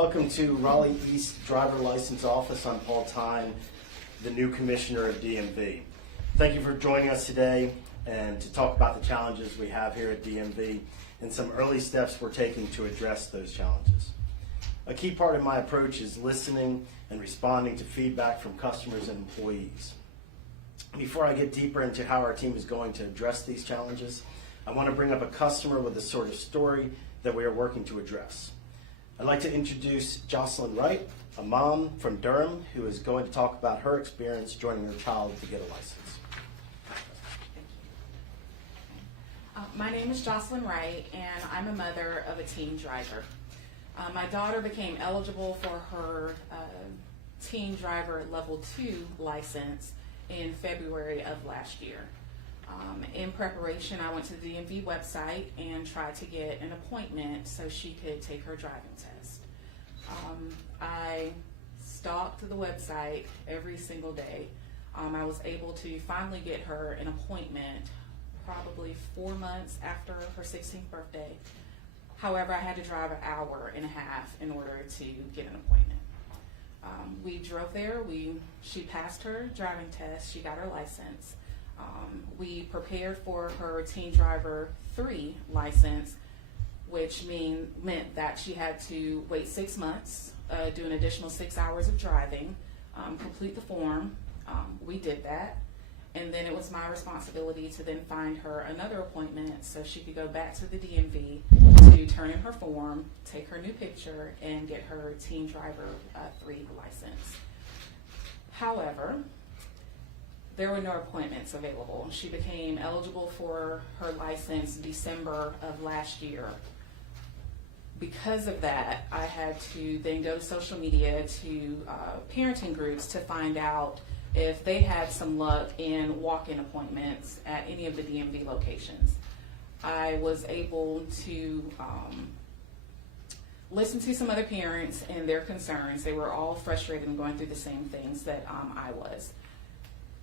Welcome to Raleigh East Driver License Office. I'm Paul Stein, the new Commissioner of DMV. Thank you for joining us today and to talk about the challenges we have here at DMV and some early steps we're taking to address those challenges. A key part of my approach is listening and responding to feedback from customers and employees. Before I get deeper into how our team is going to address these challenges, I want to bring up a customer with a sort of story that we are working to address. I'd like to introduce Jocelyn Wright, a mom from Durham who is going to talk about her experience joining her child to get a license. My name is Jocelyn Wright, and I'm a mother of a teen driver. My daughter became eligible for her teen driver level 2 license in February of last year. In preparation, I went to the DMV website and tried to get an appointment so she could take her driving test. I stalked the website every single day. I was able to finally get her an appointment probably 4 months after her 16th birthday. However, I had to drive an hour and a half in order to get an appointment. We drove there, she passed her driving test, she got her license. We prepared for her Teen Driver 3 license, which meant that she had to wait 6 months, do an additional 6 hours of driving, complete the form. We did that, and then it was my responsibility to then find her another appointment so she could go back to the DMV to turn in her form, take her new picture, and get her Teen Driver 3 license. However, there were no appointments available. She became eligible for her license December of last year. Because of that, I had to then go to social media to parenting groups to find out if they had some luck in walk-in appointments at any of the DMV locations. I was able to listen to some other parents and their concerns. They were all frustrated and going through the same things that I was.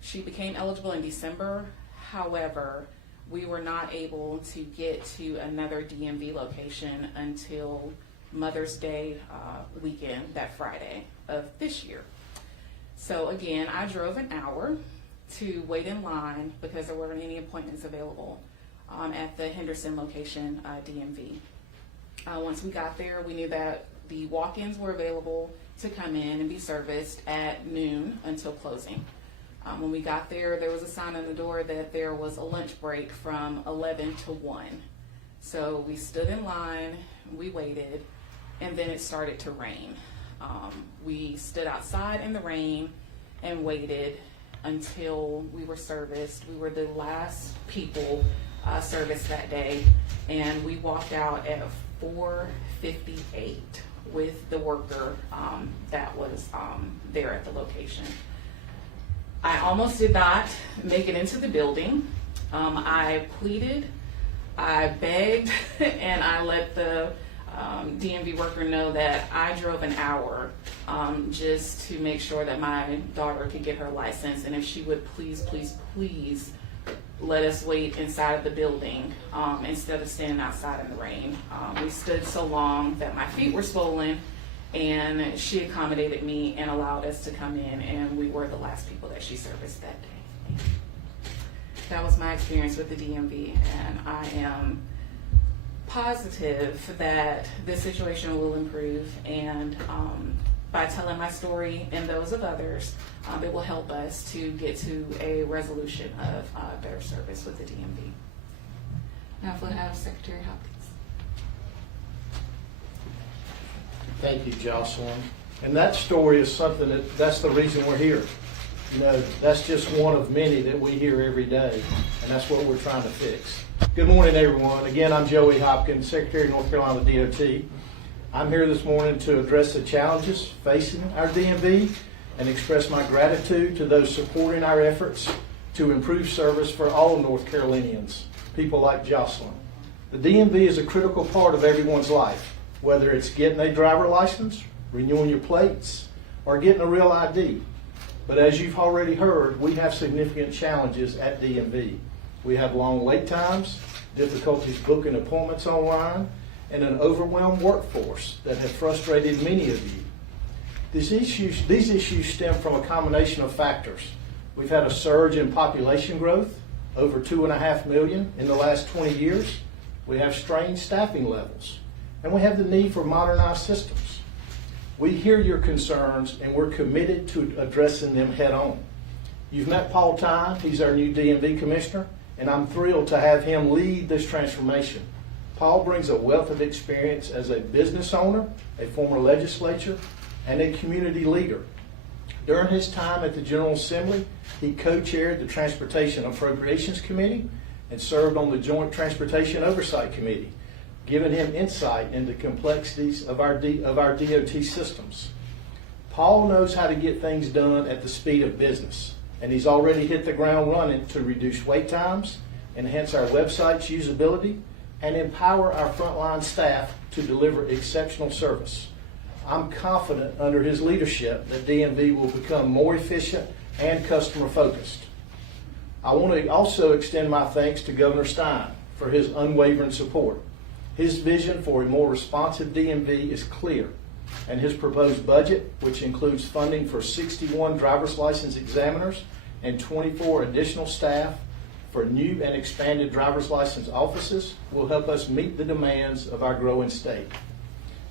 She became eligible in December. However, we were not able to get to another DMV location until Mother's Day weekend, that Friday of this year. So again, I drove an hour to wait in line because there weren't any appointments available at the Henderson location DMV. Once we got there, we knew that the walk-ins were available to come in and be serviced at noon until closing. When we got there, there was a sign on the door that there was a lunch break from 11 to 1. So we stood in line, we waited, and then it started to rain. We stood outside in the rain and waited until we were serviced. We were the last people serviced that day, and we walked out at 4:58 with the worker that was there at the location. I almost did not make it into the building. I pleaded, I begged, and I let the DMV worker know that I drove an hour just to make sure that my daughter could get her license, and if she would please, please, please let us wait inside of the building instead of standing outside in the rain. We stood so long that my feet were swollen, and she accommodated me and allowed us to come in, and we were the last people that she serviced that day. That was my experience with the DMV, and I am positive that this situation will improve, and by telling my story and those of others, it will help us to get to a resolution of better service with the DMV. Now if we'll have Secretary Hopkins. Thank you, Jocelyn. And that story is something that's the reason we're here. You know, that's just one of many that we hear every day, and that's what we're trying to fix. Good morning, everyone. Again, I'm Joey Hopkins, Secretary of North Carolina DOT. I'm here this morning to address the challenges facing our DMV and express my gratitude to those supporting our efforts to improve service for all North Carolinians, people like Jocelyn. The DMV is a critical part of everyone's life, whether it's getting a driver license, renewing your plates, or getting a real ID. But as you've already heard, we have significant challenges at DMV. We have long wait times, difficulties booking appointments online, and an overwhelmed workforce that have frustrated many of you. These issues stem from a combination of factors. We've had a surge in population growth, over 2.5 million in the last 20 years. We have strained staffing levels, and we have the need for modernized systems. We hear your concerns, and we're committed to addressing them head on. You've met Paul Stein, he's our new DMV commissioner, and I'm thrilled to have him lead this transformation. Paul brings a wealth of experience as a business owner, a former legislator, and a community leader. During his time at the General Assembly, he co-chaired the Transportation Appropriations Committee and served on the Joint Transportation Oversight Committee, giving him insight into complexities of our DOT systems. Paul knows how to get things done at the speed of business, and he's already hit the ground running to reduce wait times, enhance our website's usability, and empower our frontline staff to deliver exceptional service. I'm confident under his leadership that DMV will become more efficient and customer focused. I want to also extend my thanks to Governor Stein for his unwavering support. His vision for a more responsive DMV is clear, and his proposed budget, which includes funding for 61 driver's license examiners and 24 additional staff for new and expanded driver's license offices, will help us meet the demands of our growing state.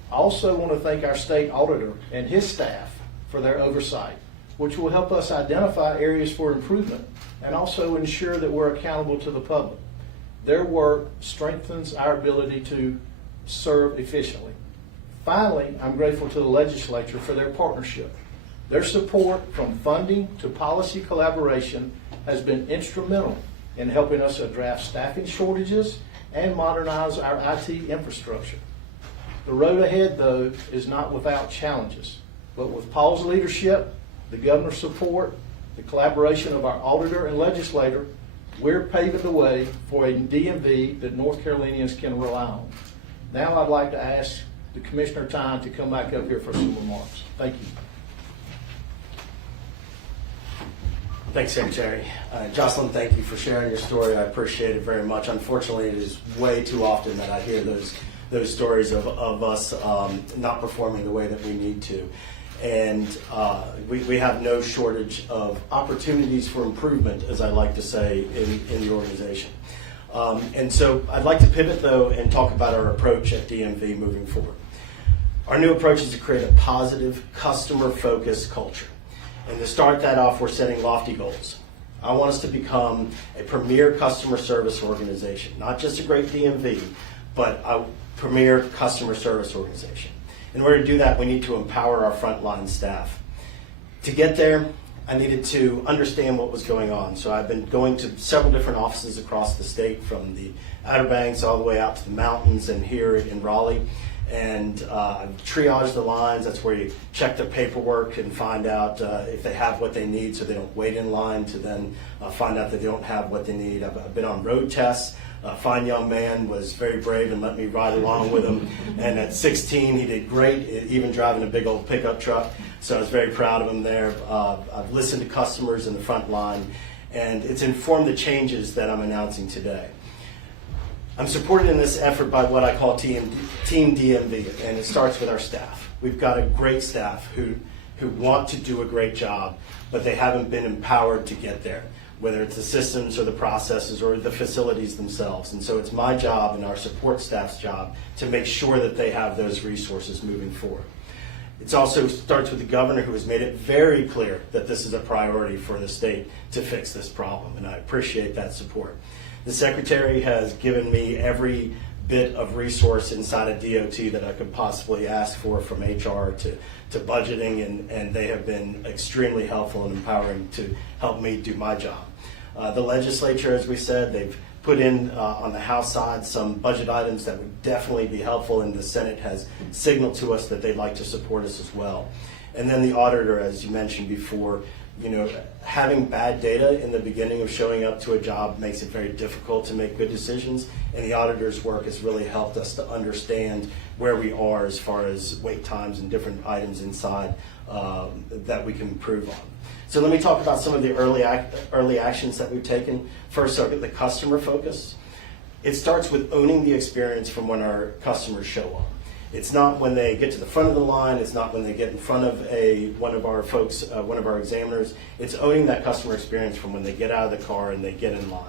I also want to thank our state auditor and his staff for their oversight, which will help us identify areas for improvement and also ensure that we're accountable to the public. Their work strengthens our ability to serve efficiently. Finally, I'm grateful to the legislature for their partnership. Their support from funding to policy collaboration has been instrumental in helping us address staffing shortages and modernize our IT infrastructure. The road ahead, though, is not without challenges, but with Paul's leadership, the governor's support, the collaboration of our auditor and legislator, we're paving the way for a DMV that North Carolinians can rely on. Now I'd like to ask the Commissioner Stein to come back up here for some remarks. Thank you. Thanks, Secretary. Jocelyn, thank you for sharing your story. I appreciate it very much. Unfortunately, it is way too often that I hear those stories of us not performing the way that we need to. And we have no shortage of opportunities for improvement, as I like to say, in the organization. And so I'd like to pivot, though, and talk about our approach at DMV moving forward. Our new approach is to create a positive, customer-focused culture. And to start that off, we're setting lofty goals. I want us to become a premier customer service organization, not just a great DMV, but a premier customer service organization. In order to do that, we need to empower our frontline staff. To get there, I needed to understand what was going on. So I've been going to several different offices across the state, from the Outer Banks all the way out to the mountains and here in Raleigh. And I've triaged the lines. That's where you check their paperwork and find out if they have what they need, so they don't wait in line to then find out that they don't have what they need. I've been on road tests. A fine young man was very brave and let me ride along with him. And at 16, he did great, even driving a big old pickup truck. So I was very proud of him there. I've listened to customers in the front line, and it's informed the changes that I'm announcing today. I'm supported in this effort by what I call Team DMV, and it starts with our staff. We've got a great staff who want to do a great job, but they haven't been empowered to get there, whether it's the systems or the processes or the facilities themselves. And so it's my job and our support staff's job to make sure that they have those resources moving forward. It also starts with the governor, who has made it very clear that this is a priority for the state to fix this problem, and I appreciate that support. The Secretary has given me every bit of resource inside of DOT that I could possibly ask for, from HR to budgeting, and they have been extremely helpful and empowering to help me do my job. The legislature, as we said, they've put in on the House side some budget items that would definitely be helpful, and the Senate has signaled to us that they'd like to support us as well. And then the auditor, as you mentioned before, having bad data in the beginning of showing up to a job makes it very difficult to make good decisions, and the auditor's work has really helped us to understand where we are as far as wait times and different items inside that we can improve on. So let me talk about some of the early actions that we've taken. First, the customer focus. It starts with owning the experience from when our customers show up. It's not when they get to the front of the line. It's not when they get in front of one of our folks, one of our examiners. It's owning that customer experience from when they get out of the car and they get in line.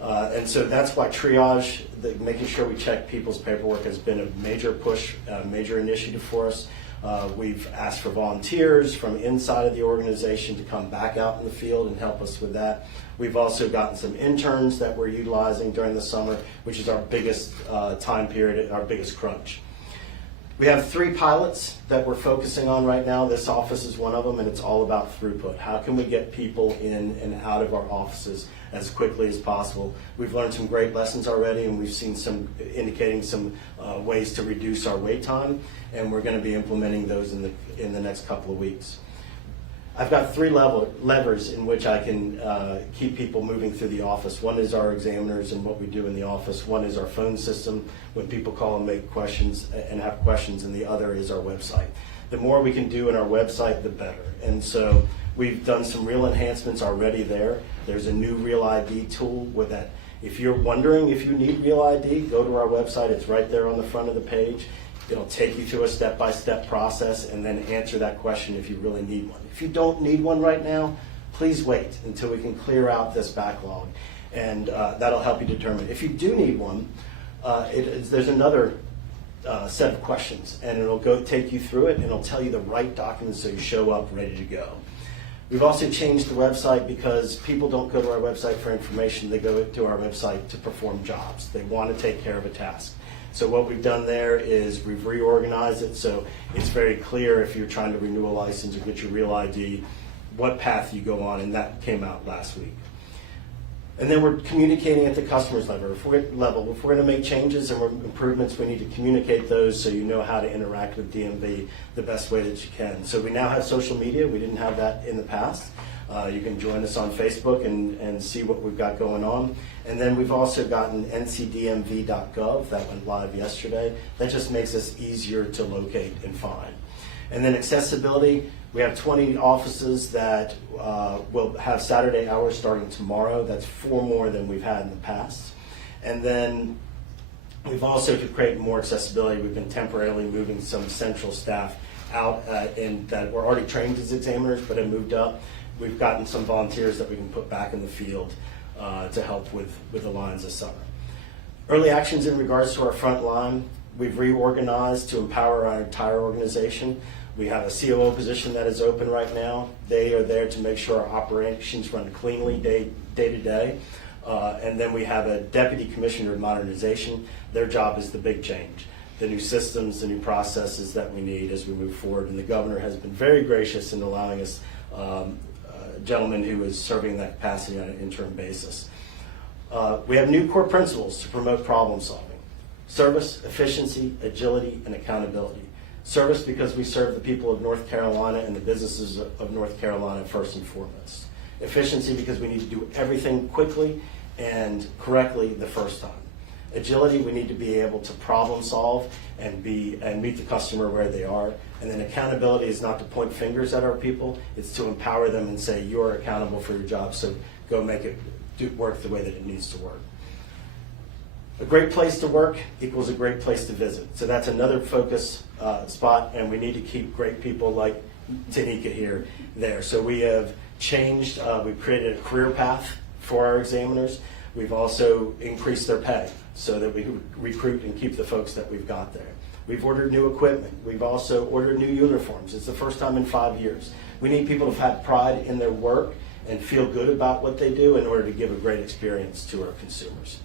And so that's why triage, making sure we check people's paperwork, has been a major push, a major initiative for us. We've asked for volunteers from inside of the organization to come back out in the field and help us with that. We've also gotten some interns that we're utilizing during the summer, which is our biggest time period, our biggest crunch. We have 3 pilots that we're focusing on right now. This office is one of them, and it's all about throughput. How can we get people in and out of our offices as quickly as possible? We've learned some great lessons already, and we've seen some indicating some ways to reduce our wait time, and we're going to be implementing those in the next couple of weeks. I've got 3 levers in which I can keep people moving through the office. One is our examiners and what we do in the office. One is our phone system when people call and make questions and have questions, and the other is our website. The more we can do in our website, the better. And so we've done some real enhancements already there. There's a new Real ID tool with that. If you're wondering if you need Real ID, go to our website. It's right there on the front of the page. It'll take you through a step-by-step process and then answer that question if you really need one. If you don't need one right now, please wait until we can clear out this backlog, and that'll help you determine. If you do need one, there's another set of questions, and it'll take you through it, and it'll tell you the right documents so you show up ready to go. We've also changed the website because people don't go to our website for information. They go to our website to perform jobs. They want to take care of a task. So what we've done there is we've reorganized it so it's very clear if you're trying to renew a license or get your Real ID, what path you go on, and that came out last week. And then we're communicating at the customer's level. If we're going to make changes and improvements, we need to communicate those so you know how to interact with DMV the best way that you can. So we now have social media. We didn't have that in the past. You can join us on Facebook and see what we've got going on. And then we've also gotten ncdmv.gov. That went live yesterday. That just makes us easier to locate and find. And then accessibility, we have 20 offices that will have Saturday hours starting tomorrow. That's 4 more than we've had in the past. And then we've also, to create more accessibility, we've been temporarily moving some central staff out and that were already trained as examiners but have moved up. We've gotten some volunteers that we can put back in the field to help with the lines this summer. Early actions in regards to our front line, we've reorganized to empower our entire organization. We have a COO position that is open right now. They are there to make sure our operations run cleanly day to day. And then we have a deputy commissioner of modernization. Their job is the big change, the new systems, the new processes that we need as we move forward. And the governor has been very gracious in allowing us a gentleman who is serving that capacity on an interim basis. We have new core principles to promote problem solving: service, efficiency, agility, and accountability. Service because we serve the people of North Carolina and the businesses of North Carolina first and foremost. Efficiency because we need to do everything quickly and correctly the first time. Agility, we need to be able to problem solve and meet the customer where they are. And then accountability is not to point fingers at our people, it's to empower them and say, you're accountable for your job, so go make it work the way that it needs to work. A great place to work equals a great place to visit. So that's another focus spot, and we need to keep great people like Tanika here there. So we have changed, we've created a career path for our examiners. We've also increased their pay so that we can recruit and keep the folks that we've got there. We've ordered new equipment. We've also ordered new uniforms. It's the first time in 5 years. We need people to have pride in their work and feel good about what they do in order to give a great experience to our consumers.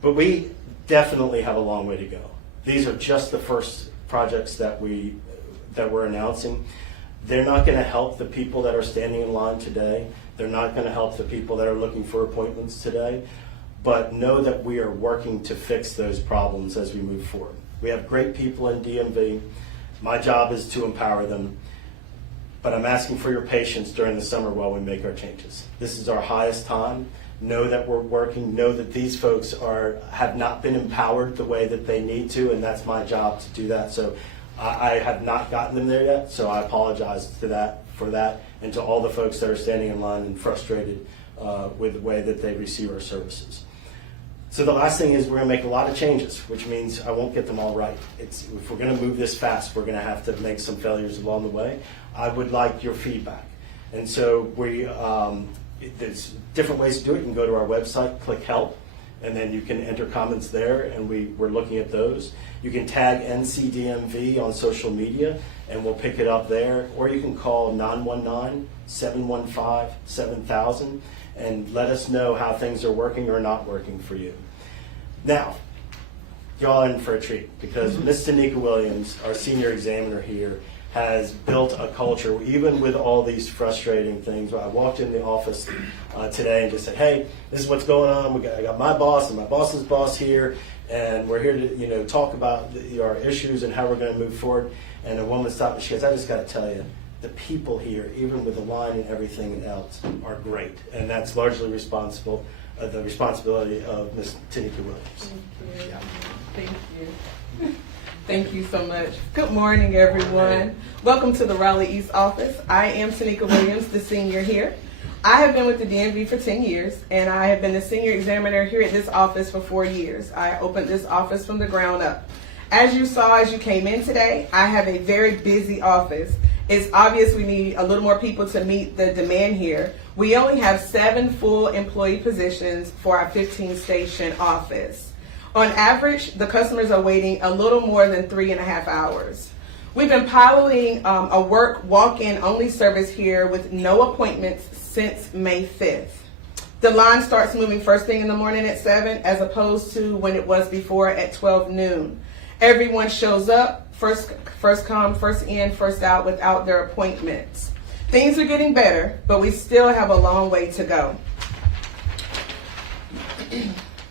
But we definitely have a long way to go. These are just the first projects that we're announcing. They're not going to help the people that are standing in line today. They're not going to help the people that are looking for appointments today. But know that we are working to fix those problems as we move forward. We have great people in DMV. My job is to empower them. But I'm asking for your patience during the summer while we make our changes. This is our highest time. Know that we're working. Know that these folks have not been empowered the way that they need to, and that's my job to do that. So I have not gotten them there yet, so I apologize for that, and to all the folks that are standing in line and frustrated with the way that they receive our services. So the last thing is we're going to make a lot of changes, which means I won't get them all right. If we're going to move this fast, we're going to have to make some failures along the way. I would like your feedback. And so there's different ways to do it. You can go to our website, click help, and then you can enter comments there, and we're looking at those. You can tag NCDMV on social media, and we'll pick it up there. Or you can call 919-715-7000 and let us know how things are working or not working for you. Now, y'all are in for a treat, because Ms. Tanika Williams, our senior examiner here, has built a culture, even with all these frustrating things. I walked in the office today and just said, hey, this is what's going on. I got my boss and my boss's boss here, and we're here to talk about our issues and how we're going to move forward. And a woman stopped me. She goes, I just got to tell you, the people here, even with the line and everything else, are great. And that's largely the responsibility of Ms. Tanika Williams. Thank you. Thank you. Thank you so much. Good morning, everyone. Welcome to the Raleigh East office. I am Tanika Williams, the senior here. I have been with the DMV for 10 years, and I have been the senior examiner here at this office for 4 years. I opened this office from the ground up. As you saw as you came in today, I have a very busy office. It's obvious we need a little more people to meet the demand here. We only have 7 full employee positions for our 15-station office. On average, the customers are waiting a little more than 3.5 hours. We've been piloting a walk-in only service here with no appointments since May 5th. The line starts moving first thing in the morning at 7 as opposed to when it was before at 12 noon. Everyone shows up, first come, first in, first out without their appointments. Things are getting better, but we still have a long way to go.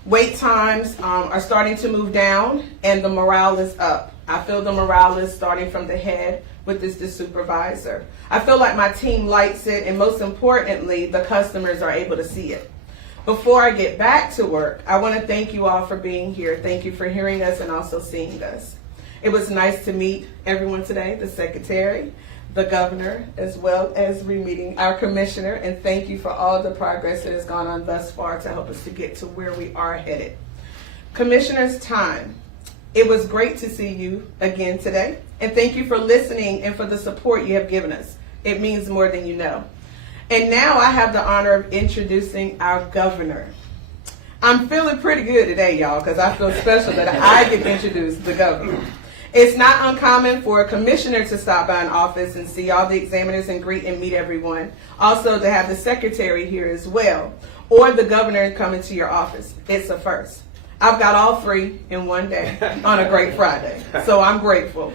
Wait times are starting to move down, and the morale is up. I feel the morale is starting from the head with the supervisor. I feel like my team likes it, and most importantly, the customers are able to see it. Before I get back to work, I want to thank you all for being here. Thank you for hearing us and also seeing us. It was nice to meet everyone today, the secretary, the governor, as well as meeting our commissioner, and thank you for all the progress that has gone on thus far to help us to get to where we are headed. Commissioner Stein, it was great to see you again today, and thank you for listening and for the support you have given us. It means more than you know. And now I have the honor of introducing our governor. I'm feeling pretty good today, y'all, because I feel special that I get to introduce the governor. It's not uncommon for a commissioner to stop by an office and see all the examiners and greet and meet everyone. Also to have the secretary here as well, or the governor come into your office. It's a first. I've got all 3 in one day on a great Friday, so I'm grateful.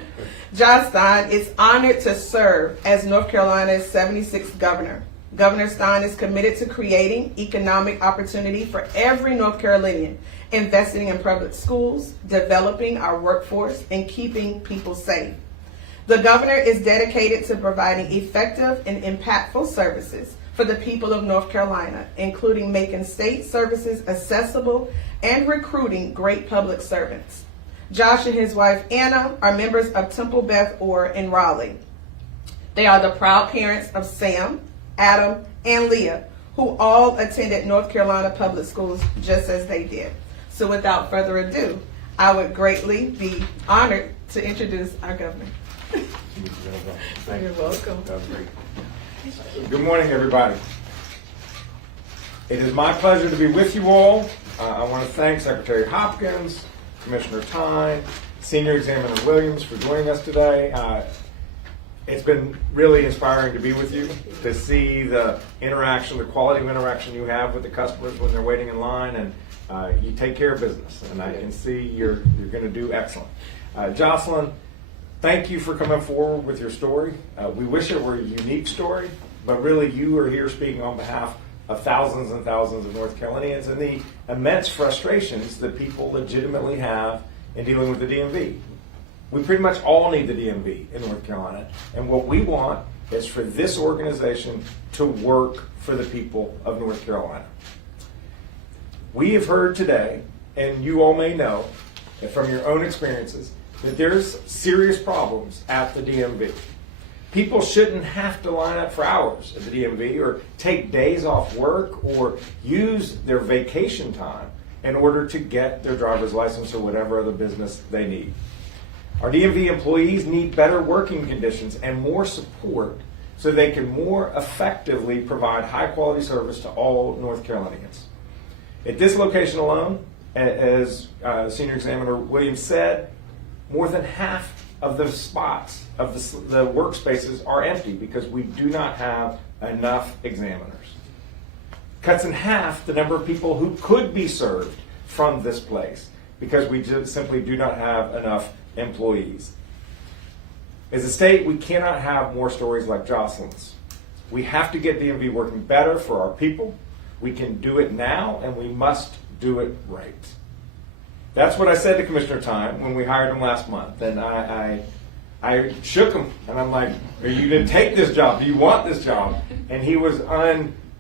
Jocelyn Stein is honored to serve as North Carolina's 76th governor. Governor Stein is committed to creating economic opportunity for every North Carolinian, investing in public schools, developing our workforce, and keeping people safe. The governor is dedicated to providing effective and impactful services for the people of North Carolina, including making state services accessible and recruiting great public servants. Josh and his wife Anna are members of Temple Beth Orr in Raleigh. They are the proud parents of Sam, Adam, and Leah, who all attended North Carolina public schools just as they did. So without further ado, I would greatly be honored to introduce our governor. You're welcome. Good morning, everybody. It is my pleasure to be with you all. I want to thank Secretary Hopkins, Commissioner Stein, Senior Examiner Williams for joining us today. It's been really inspiring to be with you, to see the interaction, the quality of interaction you have with the customers when they're waiting in line, and you take care of business, and I can see you're going to do excellent. Jocelyn, thank you for coming forward with your story. We wish it were a unique story, but really you are here speaking on behalf of thousands and thousands of North Carolinians and the immense frustrations that people legitimately have in dealing with the DMV. We pretty much all need the DMV in North Carolina, and what we want is for this organization to work for the people of North Carolina. We have heard today, and you all may know from your own experiences, that there's serious problems at the DMV. People shouldn't have to line up for hours at the DMV or take days off work or use their vacation time in order to get their driver's license or whatever other business they need. Our DMV employees need better working conditions and more support so they can more effectively provide high-quality service to all North Carolinians. At this location alone, as Senior Examiner Williams said, more than half of the spots of the workspaces are empty because we do not have enough examiners. Cuts in half the number of people who could be served from this place because we just simply do not have enough employees. As a state, we cannot have more stories like Jocelyn's. We have to get DMV working better for our people. We can do it now, and we must do it right. That's what I said to Commissioner Time when we hired him last month. And I shook him, and I'm like, are you going to take this job? Do you want this job? And he was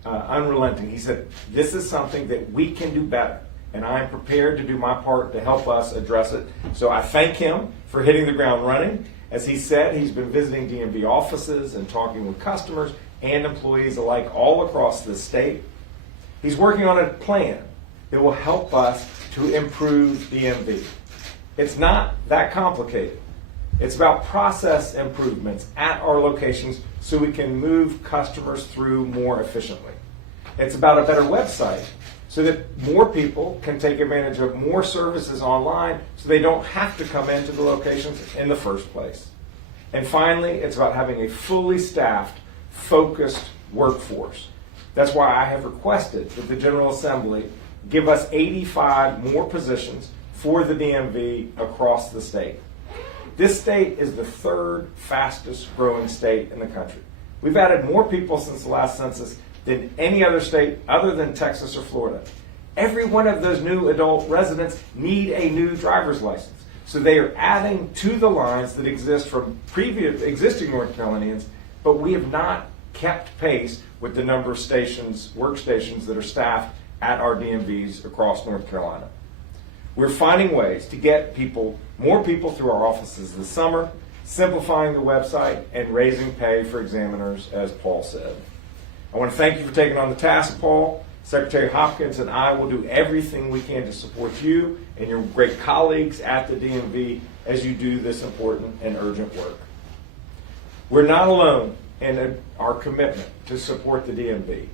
unrelenting. He said, this is something that we can do better, and I'm prepared to do my part to help us address it. So I thank him for hitting the ground running. As he said, he's been visiting DMV offices and talking with customers and employees alike all across the state. He's working on a plan that will help us to improve DMV. It's not that complicated. It's about process improvements at our locations so we can move customers through more efficiently. It's about a better website so that more people can take advantage of more services online so they don't have to come into the locations in the first place. And finally, it's about having a fully staffed, focused workforce. That's why I have requested that the General Assembly give us 85 more positions for the DMV across the state. This state is the third fastest growing state in the country. We've added more people since the last census than any other state other than Texas or Florida. Every one of those new adult residents need a new driver's license. So they are adding to the lines that exist from existing North Carolinians, but we have not kept pace with the number of workstations that are staffed at our DMVs across North Carolina. We're finding ways to get more people through our offices this summer, simplifying the website and raising pay for examiners, as Paul said. I want to thank you for taking on the task, Paul. Secretary Hopkins and I will do everything we can to support you and your great colleagues at the DMV as you do this important and urgent work. We're not alone in our commitment to support the DMV.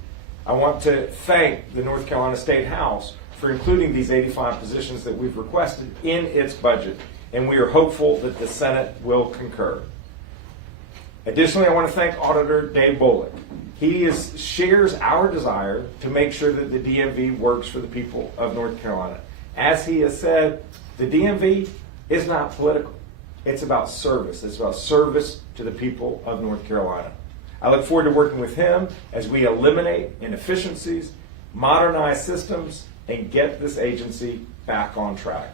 I want to thank the North Carolina State House for including these 85 positions that we've requested in its budget, and we are hopeful that the Senate will concur. Additionally, I want to thank Auditor Dave Bullock. He shares our desire to make sure that the DMV works for the people of North Carolina. As he has said, the DMV is not political. It's about service. It's about service to the people of North Carolina. I look forward to working with him as we eliminate inefficiencies, modernize systems, and get this agency back on track.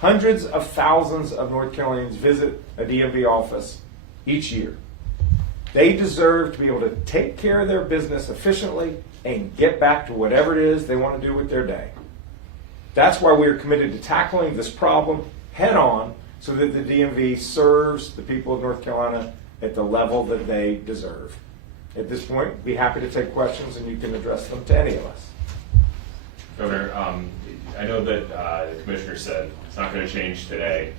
Hundreds of thousands of North Carolinians visit a DMV office each year. They deserve to be able to take care of their business efficiently and get back to whatever it is they want to do with their day. That's why we are committed to tackling this problem head on so that the DMV serves the people of North Carolina at the level that they deserve. At this point, be happy to take questions and you can address them to any of us. Governor, I know that the commissioner said it's not going to change today.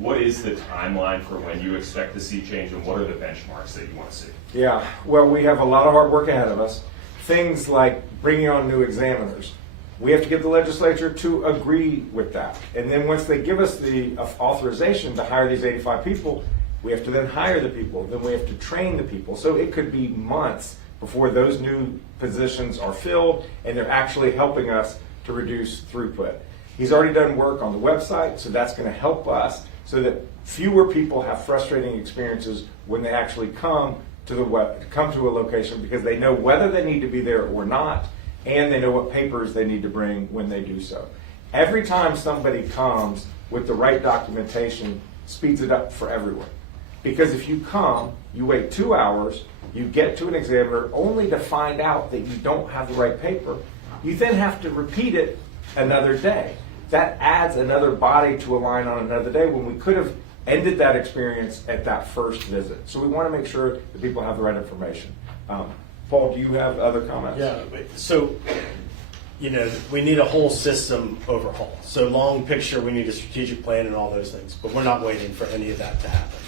What is the timeline for when you expect to see change, and what are the benchmarks that you want to see? Yeah, well, we have a lot of hard work ahead of us. Things like bringing on new examiners. We have to get the legislature to agree with that. And then once they give us the authorization to hire these 85 people, we have to then hire the people. Then we have to train the people. So it could be months before those new positions are filled and they're actually helping us to reduce throughput. He's already done work on the website, so that's going to help us so that fewer people have frustrating experiences when they actually come to a location because they know whether they need to be there or not, and they know what papers they need to bring when they do so. Every time somebody comes with the right documentation, speeds it up for everyone. Because if you come, you wait 2 hours, you get to an examiner only to find out that you don't have the right paper, you then have to repeat it another day. That adds another body to a line on another day when we could have ended that experience at that first visit. So we want to make sure that people have the right information. Paul, do you have other comments? Yeah, so we need a whole system overhaul. So long picture, we need a strategic plan and all those things, but we're not waiting for any of that to happen.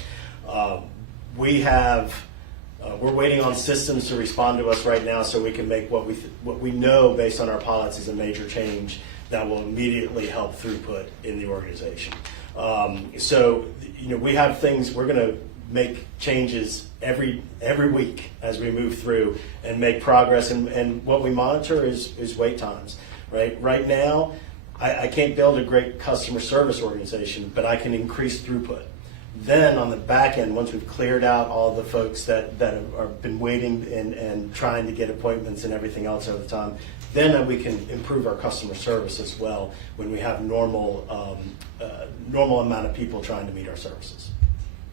We're waiting on systems to respond to us right now so we can make what we know based on our pilots is a major change that will immediately help throughput in the organization. We have things, we're going to make changes every week as we move through and make progress. And what we monitor is wait times. Right now, I can't build a great customer service organization, but I can increase throughput. Then on the back end, once we've cleared out all the folks that have been waiting and trying to get appointments and everything else over the time, then we can improve our customer service as well when we have normal amount of people trying to meet our services.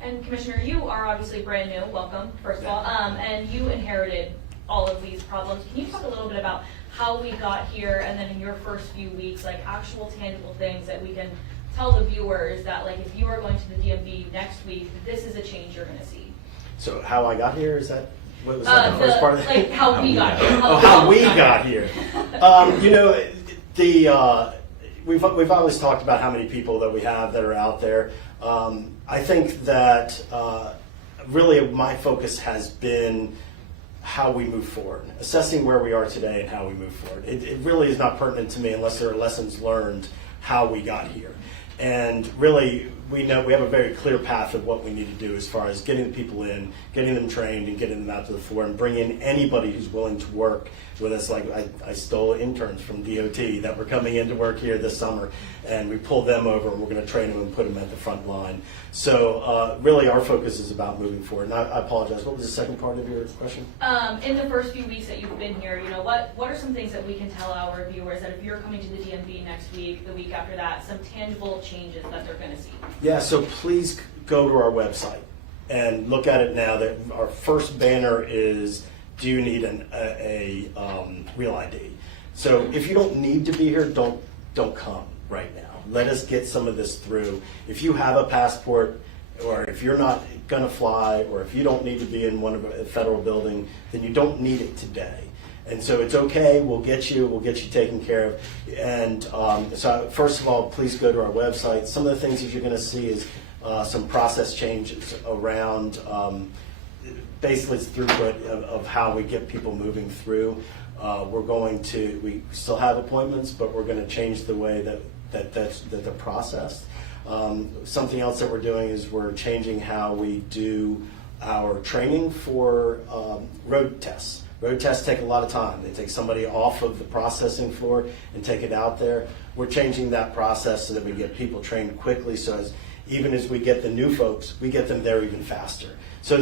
And Commissioner, you are obviously brand new. Welcome, first of all. And you inherited all of these problems. Can you talk a little bit about how we got here, and then in your first few weeks, like actual tangible things that we can tell the viewers that, like, if you are going to the DMV next week, this is a change you're going to see. So how I got here, is that what was that the first part of it? Like how we got here. How we got here. We've always talked about how many people that we have that are out there. I think that really my focus has been how we move forward, assessing where we are today and how we move forward. It really is not pertinent to me unless there are lessons learned how we got here. And really, we know we have a very clear path of what we need to do as far as getting the people in, getting them trained, and getting them out to the floor, and bring in anybody who's willing to work with us. Like I stole interns from DOT that were coming in to work here this summer, and we pulled them over, and we're going to train them and put them at the front line. So really, our focus is about moving forward. And I apologize. What was the second part of your question? In the first few weeks that you've been here, what are some things that we can tell our viewers that if you're coming to the DMV next week, the week after that, some tangible changes that they're going to see? Yeah, so please go to our website and look at it now. That our first banner is, do you need a real ID? So if you don't need to be here, don't come right now. Let us get some of this through. If you have a passport, or if you're not going to fly, or if you don't need to be in a federal building, then you don't need it today. And so it's okay. We'll get you taken care of. And so first of all, please go to our website. Some of the things that you're going to see is some process changes around basically it's throughput of how we get people moving through. We still have appointments, but we're going to change the way that they're processed. Something else that we're doing is we're changing how we do our training for road tests. Road tests take a lot of time. They take somebody off of the processing floor and take it out there. We're changing that process so that we get people trained quickly, so even as we get the new folks, we get them there even faster. So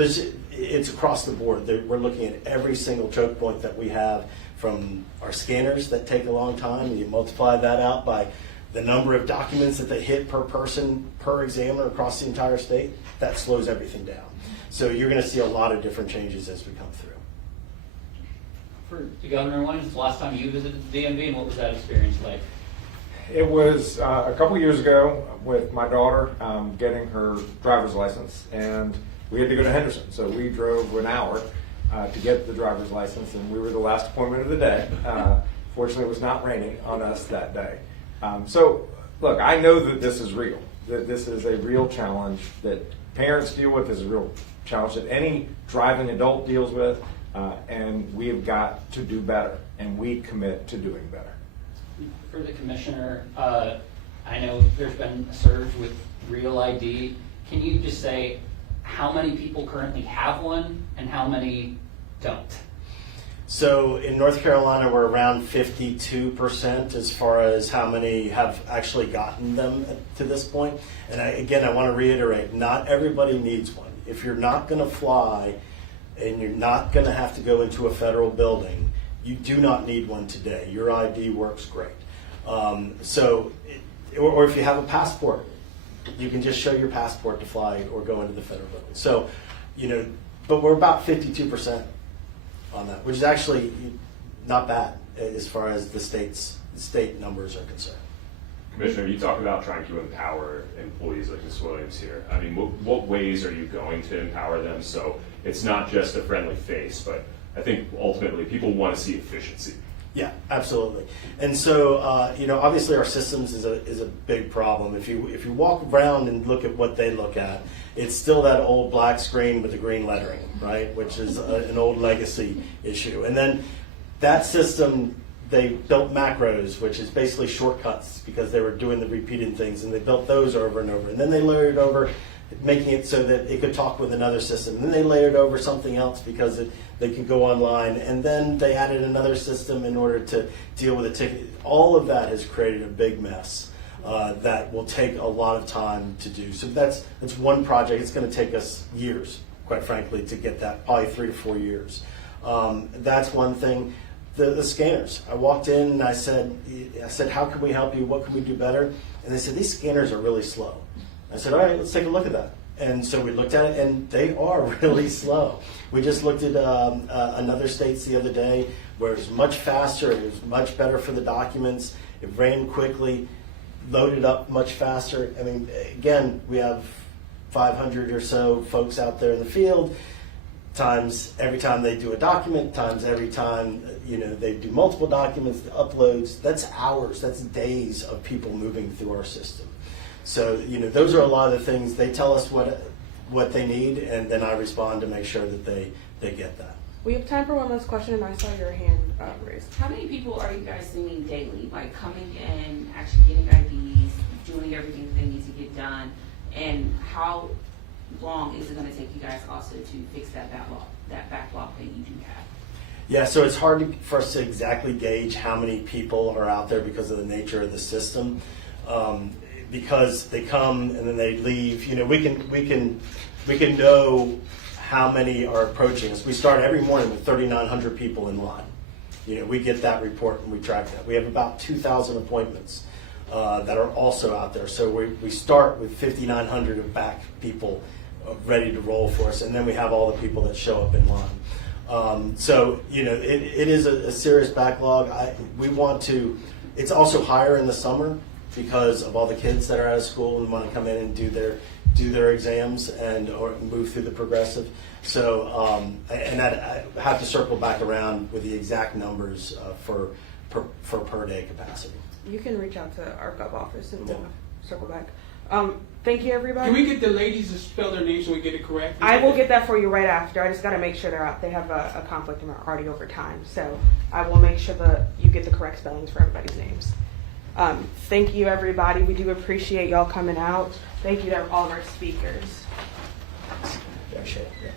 it's across the board. We're looking at every single choke point that we have, from our scanners that take a long time, and you multiply that out by the number of documents that they hit per person, per examiner across the entire state. That slows everything down. So you're going to see a lot of different changes as we come through. For the governor, when was the last time you visited the DMV, and what was that experience like? It was a couple years ago with my daughter getting her driver's license, and we had to go to Henderson. So we drove an hour to get the driver's license, and we were the last appointment of the day. Fortunately, it was not raining on us that day. So look, I know that this is real, that this is a real challenge that parents deal with, is a real challenge that any driving adult deals with. And we have got to do better, and we commit to doing better. For the commissioner, I know there's been a surge with Real ID. Can you just say how many people currently have one and how many don't? So in North Carolina, we're around 52% as far as how many have actually gotten them to this point. And I want to reiterate, not everybody needs one. If you're not going to fly and you're not going to have to go into a federal building, you do not need one today. Your ID works great. Or if you have a passport, you can just show your passport to fly or go into the federal building. So, but we're about 52% on that, which is actually not bad as far as the state numbers are concerned. Commissioner, you talk about trying to empower employees like Ms. Williams here. I mean, what ways are you going to empower them so it's not just a friendly face, but I think ultimately people want to see efficiency. Yeah, absolutely. And so, you know, obviously our systems is a big problem. If you walk around and look at what they look at, it's still that old black screen with the green lettering, right? Which is an old legacy issue. And then that system, they built macros, which is basically shortcuts because they were doing the repeated things, and they built those over and over. And then they layered over, making it so that it could talk with another system. And then they layered over something else because they could go online. And then they added another system in order to deal with a ticket. All of that has created a big mess that will take a lot of time to do. So that's one project. It's going to take us years, quite frankly, to get that, probably 3 to 4 years. That's one thing. The scanners. I walked in and I said, how can we help you? What can we do better? And they said, these scanners are really slow. I said, all right, let's take a look at that. And so we looked at it, and they are really slow. We just looked at another states the other day where it was much faster. It was much better for the documents. It ran quickly, loaded up much faster. I mean, again, we have 500 or so folks out there in the field. Times every time they do a document, times every time they do multiple documents, the uploads. That's hours. That's days of people moving through our system. So those are a lot of the things. They tell us what they need, and then I respond to make sure that they get that. We have time for one last question, and I saw your hand raised. How many people are you guys seeing daily, like coming in, actually getting IDs, doing everything that they need to get done, and how long is it going to take you guys also to fix that backlog that you do have? Yeah, so it's hard for us to exactly gauge how many people are out there because of the nature of the system. Because they come and then they leave. We can know how many are approaching us. We start every morning with 3,900 people in line. We get that report and we track that. We have about 2,000 appointments that are also out there. So we start with 5,900 of back people ready to roll for us, and then we have all the people that show up in line. So it is a serious backlog. We want to. It's also higher in the summer because of all the kids that are out of school and want to come in and do their exams or move through the progressive. So and I have to circle back around with the exact numbers for per day capacity. You can reach out to our Gov office and we'll circle back. Thank you, everybody. Can we get the ladies to spell their names so we get it correct? I will get that for you right after. I just got to make sure they're out. They have a conflict and they're already over time. So I will make sure that you get the correct spellings for everybody's names. Thank you, everybody. We do appreciate y'all coming out. Thank you to all of our speakers. Appreciate it.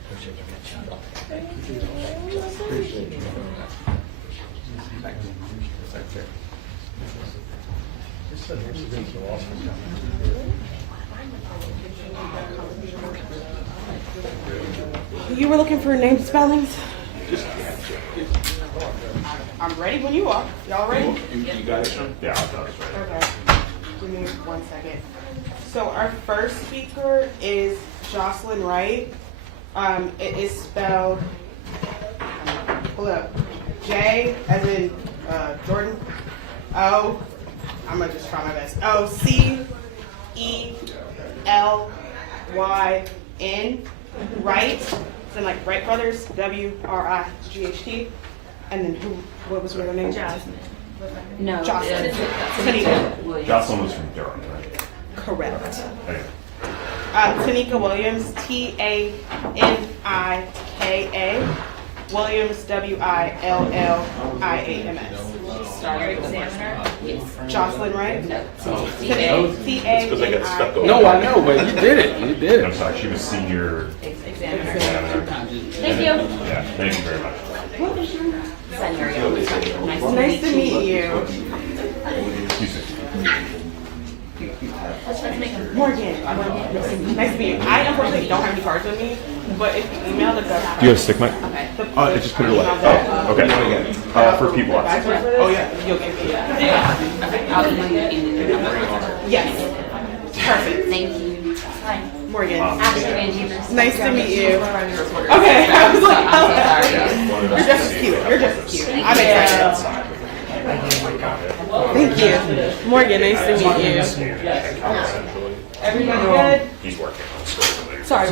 You were looking for name spellings? I'm ready when you are. Y'all ready? You got it? Yeah, I thought it was right. Okay. Give me 1 second. So our first speaker is Jocelyn Wright. It is spelled, pull up, J as in Jordan, O, I'm going to just try my best, O-C-E-L-Y-N, Wright, as in like Wright Brothers, W-R-I-G-H-T, and then what was her name? Jasmine. No. Jocelyn. Tanika. Jocelyn was from Durham, right? Correct. Okay. Tanika Williams, T-A-N-I-K-A. Williams, W-I-L-L-I-A-M-S. Your examiner? Yes. Jocelyn Wright? No. T-A-N-I. Because I got stuck on. No, I know, but you did it. You did I'm it. sorry, she was senior Examiner. examiner. Thank you. Yeah, thank you very much. Nice to meet you. Excuse me. Morgan. Nice to meet you. I unfortunately don't have any cards with me, but if you email the Gov. Do you have a stick mic? I just put it away. Oh, okay. For people outside. Oh, yeah. You'll get me. I'll email you the number. Yes. Perfect. Thank you. Hi. Morgan. Ashley. Nice to meet you. Okay. I was like, oh, you're just as cute. You're just as cute. I'm excited. Thank you. Morgan, nice to meet you. Everybody good? He's working. Sorry.